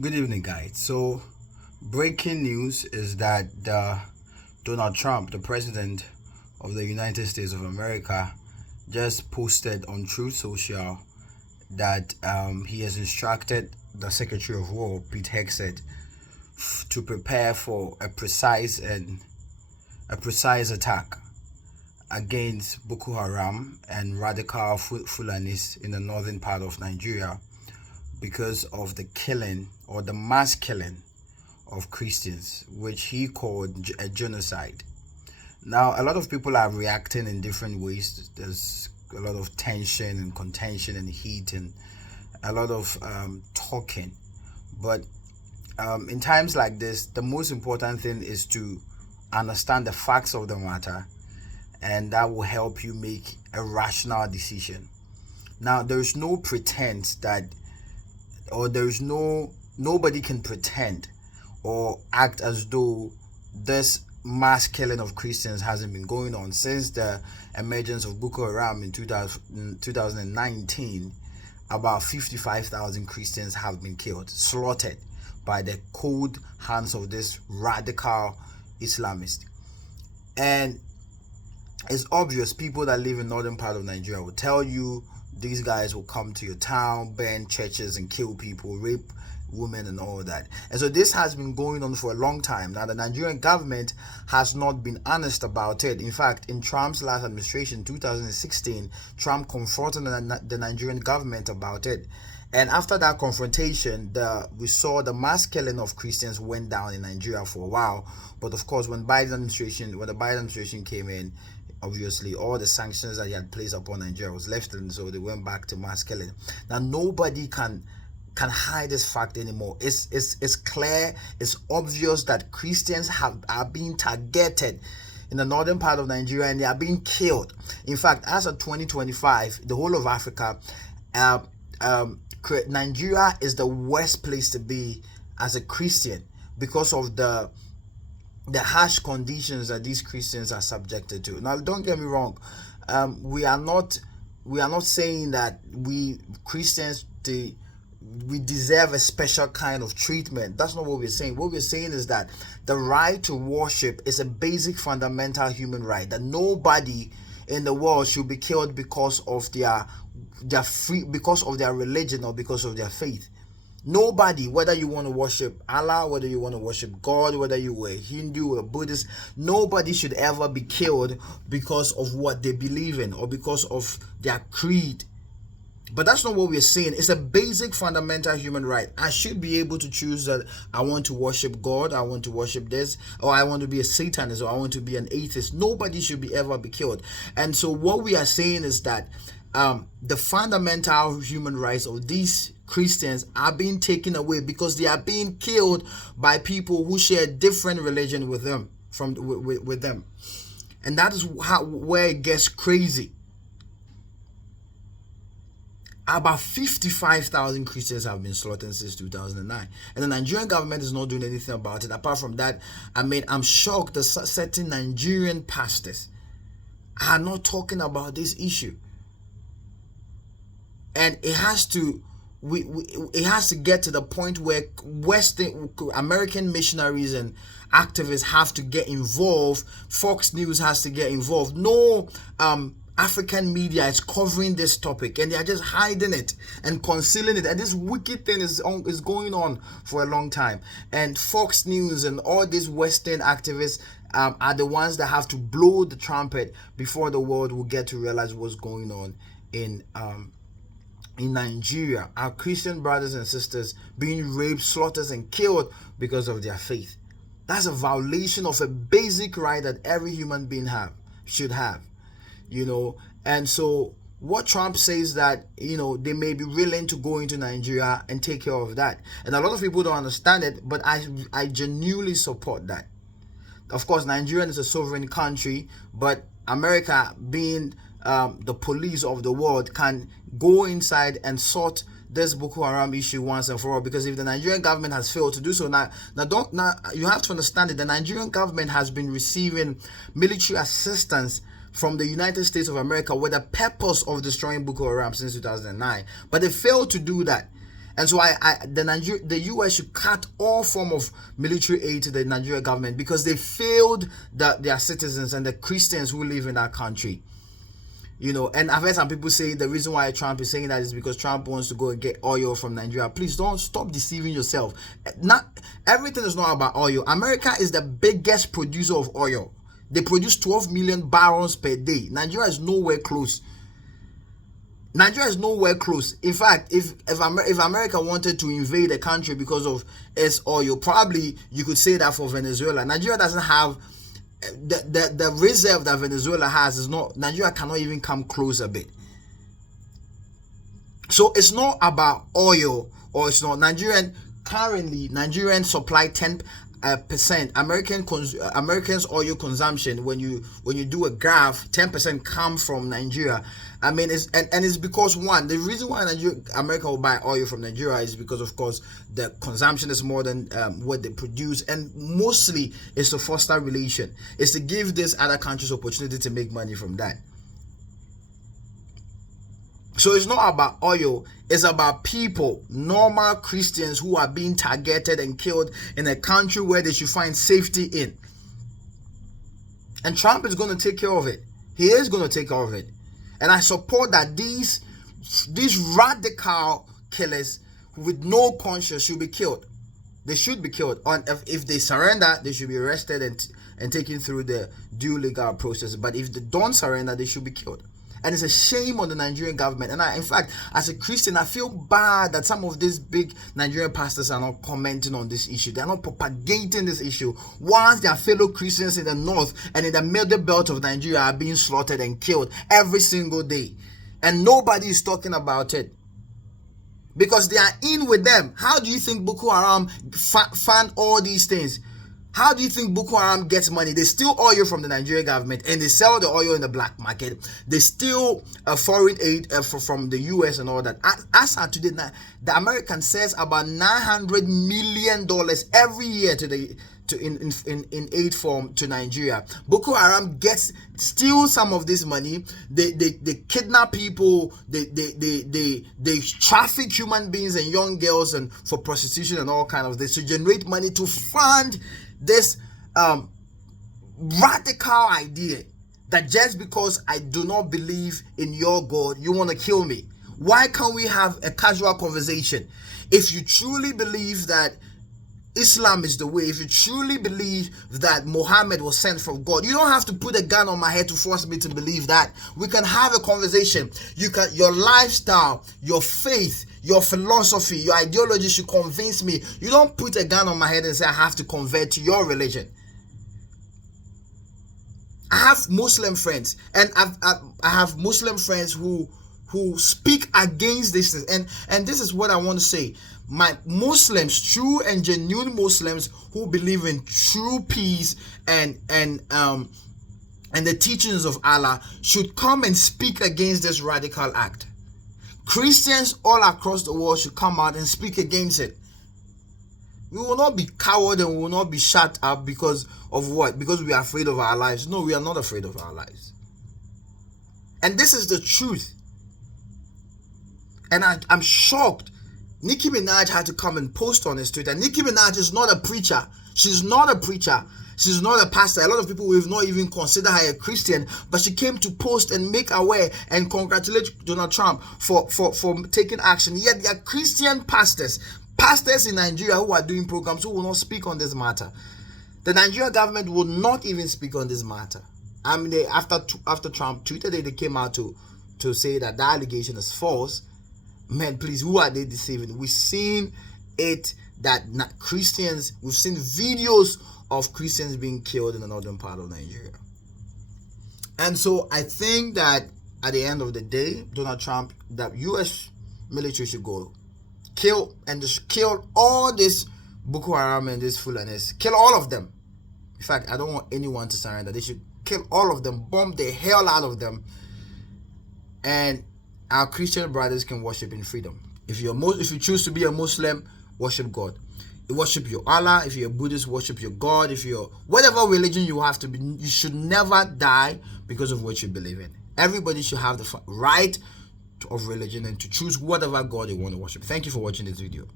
Good evening, guys. So, breaking news is that Donald Trump, the president of the United States of America, just posted on Truth Social that he has instructed the Secretary of War, Pete Hegseth, to prepare for a precise attack against Boko Haram and radical Fulanis in the northern part of Nigeria because of the killing or the mass killing of Christians, which he called a genocide. Now, a lot of people are reacting in different ways. There's a lot of tension and contention and heat and a lot of talking. But in times like this, the most important thing is to understand the facts of the matter, and that will help you make a rational decision. Now, there's no pretense that, or there's nobody can pretend or act as though this mass killing of Christians hasn't been going on since the emergence of Boko Haram in 2019. About 55,000 Christians have been killed, slaughtered by the cold hands of this radical Islamist. And it's obvious people that live in northern part of Nigeria will tell you these guys will come to your town, burn churches and kill people, rape women and all that. And so this has been going on for a long time. Now the Nigerian government has not been honest about it. In fact, in Trump's last administration, 2016, Trump confronted the Nigerian government about it. And after that confrontation, we saw the mass killing of Christians went down in Nigeria for a while. But of course, when the Biden administration came in, obviously all the sanctions that he had placed upon Nigeria was lifted, and so they went back to mass killing. Now nobody can hide this fact anymore. It's clear, it's obvious that Christians are being targeted in the northern part of Nigeria, and they are being killed. In fact, as of 2025, the whole of Africa, Nigeria is the worst place to be as a Christian because of the harsh conditions that these Christians are subjected to. Now, don't get me wrong. We are not saying that we Christians we deserve a special kind of treatment. That's not what we're saying. What we're saying is that the right to worship is a basic fundamental human right, that nobody in the world should be killed because of their religion or because of their faith. Nobody, whether you want to worship Allah, whether you want to worship God, whether you were Hindu or Buddhist, nobody should ever be killed because of what they believe in or because of their creed. But that's not what we're saying. It's a basic fundamental human right. I should be able to choose that I want to worship God, I want to worship this, or I want to be a Satanist, or I want to be an atheist. Nobody should ever be killed. And so what we are saying is that the fundamental human rights of these Christians are being taken away because they are being killed by people who share different religion with them, with them. And that is where it gets crazy. About 55,000 Christians have been slaughtered since 2009. And the Nigerian government is not doing anything about it. Apart from that, I'm shocked that certain Nigerian pastors are not talking about this issue. And it has to get to the point where Western American missionaries and activists have to get involved. Fox News has to get involved. No African media is covering this topic, and they are just hiding it and concealing it. And this wicked thing is going on for a long time. And Fox News and all these Western activists are the ones that have to blow the trumpet before the world will get to realize what's going on in Nigeria. Our Christian brothers and sisters being raped, slaughtered, and killed because of their faith. That's a violation of a basic right that every human being should have. And so what Trump says that, they may be willing to go into Nigeria and take care of that. And a lot of people don't understand it, but I genuinely support that. Of course, Nigeria is a sovereign country, but America, being the police of the world, can go inside and sort this Boko Haram issue once and for all. Because if the Nigerian government has failed to do so, now you have to understand that the Nigerian government has been receiving military assistance from the United States of America with the purpose of destroying Boko Haram since 2009. But they failed to do that. And so the US should cut all form of military aid to the Nigerian government, because they failed their citizens and the Christians who live in that country. And I've heard some people say the reason why Trump is saying that is because Trump wants to go and get oil from Nigeria. Please don't stop deceiving yourself. Not everything is not about oil. America is the biggest producer of oil. They produce 12 million barrels per day. Nigeria is nowhere close. Nigeria is nowhere close. In fact, if America wanted to invade a country because of its oil, probably you could say that for Venezuela. Nigeria doesn't have the reserve that Venezuela has. Is not, Nigeria cannot even come close a bit. So it's not about oil, or it's not. Nigerian supply 10% Americans oil consumption. When you do a graph, 10% come from Nigeria. I mean, it's because, one, the reason why America will buy oil from Nigeria is because, of course, the consumption is more than what they produce, and mostly it's to foster relation. It's to give these other countries opportunity to make money from that. So it's not about oil, it's about people, normal Christians who are being targeted and killed in a country where they should find safety in. And Trump is going to take care of it. He is going to take care of it. And I support that these radical killers with no conscience should be killed. They should be killed. If they surrender, they should be arrested and taken through the due legal process. But if they don't surrender, they should be killed. And it's a shame on the Nigerian government. And in fact, as a Christian, I feel bad that some of these big Nigerian pastors are not commenting on this issue. They're not propagating this issue. Once their fellow Christians in the north and in the middle belt of Nigeria are being slaughtered and killed every single day. And nobody is talking about it. Because they are in with them. How do you think Boko Haram fund all these things? How do you think Boko Haram gets money? They steal oil from the Nigerian government and they sell the oil in the black market. They steal foreign aid from the US and all that. As of today, the American says about $900 million every year in aid form to Nigeria. Boko Haram steals some of this money. They kidnap people. They traffic human beings and young girls and for prostitution and all kind of this to generate money to fund this radical idea that just because I do not believe in your God, you want to kill me. Why can't we have a casual conversation? If you truly believe that Islam is the way, if you truly believe that Muhammad was sent from God, you don't have to put a gun on my head to force me to believe that. We can have a conversation. Your lifestyle, your faith, your philosophy, your ideology should convince me. You don't put a gun on my head and say I have to convert to your religion. I have Muslim friends, and I have Muslim friends who speak against this, and this is what I want to say. My Muslims, true and genuine Muslims who believe in true peace and the teachings of Allah should come and speak against this radical act. Christians all across the world should come out and speak against it. We will not be coward and we will not be shut up because of what? Because we are afraid of our lives. No, we are not afraid of our lives. And this is the truth. And I'm shocked. Nicki Minaj had to come and post on his Twitter. Nicki Minaj is not a preacher. She's not a preacher. She's not a pastor. A lot of people will not even consider her a Christian, but she came to post and make aware and congratulate Donald Trump for taking action. Yet there are Christian pastors in Nigeria who are doing programs who will not speak on this matter. The Nigerian government will not even speak on this matter. I mean, after Trump tweeted, they came out to say that the allegation is false. Man, please, who are they deceiving? We've seen it that Christians, we've seen videos of Christians being killed in the northern part of Nigeria. And so I think that at the end of the day, Donald Trump, the US military should go kill all this Boko Haram and this Fulanis. Kill all of them. In fact, I don't want anyone to surrender. They should kill all of them, bomb the hell out of them, and our Christian brothers can worship in freedom. If you choose to be a Muslim, worship God. You worship your Allah. If you're a Buddhist, worship your God. If you're whatever religion you have to be, you should never die because of what you believe in. Everybody should have the right of religion and to choose whatever God they want to worship. Thank you for watching this video.